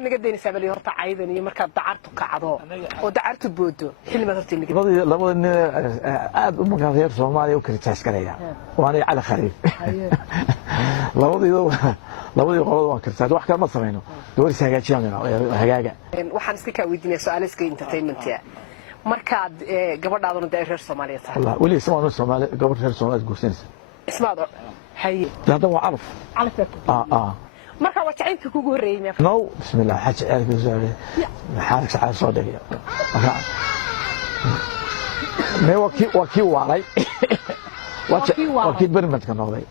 naga deynaysaa bal horta caydan iyo marka dacartu kacdo oo dacartu boodo xilmad horta naga labada nin aad u magan reer Soomaaliya u kala taaskanaya waana cali khariif labadii qolada waan kartaa wax kale ma sameeyno dowladda hagaajiyana hagaaga waxaan iska ka weydiinaa su'aalo iska entertainment markaad gabadhaaduna reer Soomaaliya tahay wallahi wali Soomaaliya Soomaaliya gabadh reer Soomaaliya guursanaysa ismaado haye hada waa calaf marka waa jacaylka kugu horeeyay no bismillah xaj ceelka soo xaalka sax soo dhigay me waki waaray waki barnaamijka noqday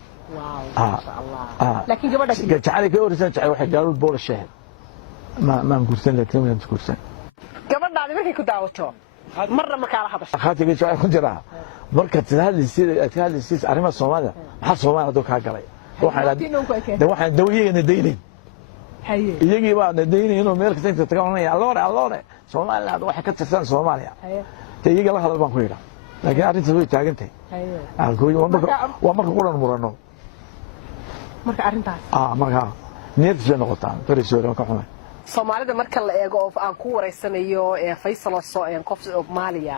laakiin gabadha jacaylka orsan jacayl waxa gaaro bool sheeh ma guursan laakiin ma guursan gabadhaadi markay ku daawato marna ma kala hadasho khatiga jacayl ku jira marka hadalisiis arrimaha Soomaaliya waxa Soomaaliya ka galay waxaan dawliyeena deyneen iyagii baa deyneen inuu meel kasta inta taganaya alloore Soomaaliya waxa ka tirsan Soomaaliya iyaga la hadal baan ku yiraahdaa laakiin arrinta way taagantay waa marka quran murano marka arrintaas marka neefsi noqotaan fariiso ka xumay Soomaalida marka la eego oo aan ku wareysanayo Faysal soo qof Soomaaliya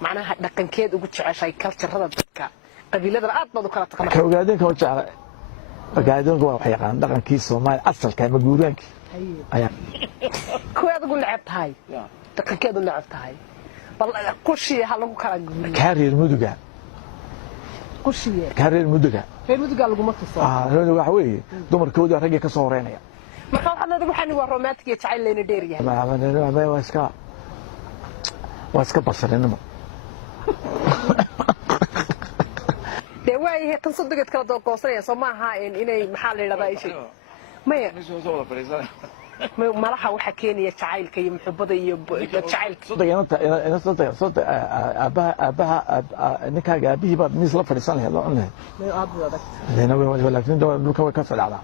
macnaha dhaqankeed ugu jeceshay culture-rada dadka qabiilada aad baad u kala taqaan ka ogaadeen ka jecel ogaadeen waa yaqaan dhaqankii Soomaali asalka ma guuraanki ayaa kuwaad ugu lacab tahay dhaqankeedu lacab tahay bal qushiya hal lagu kala guuriyo kariir muduga qushiya kariir muduga lagu ma tuso waxa weeye dumarkooda ragga ka soo horeynaya marka waxa la waxaan waa romantic iyo jacayl leena dheer yahay waa iska basrinimo deewaaye tan saddeed kala doo goosanaya Soomaha inay maxaa la yiraahdaa ay shay maya malaha waxa keenaya jacaylka iyo muxubada iyo jacaylka abaha ninkaaga aabihii baad miis la fadhiisan lahayd oo cunay laakiin dhulka way ka soo dhacdaa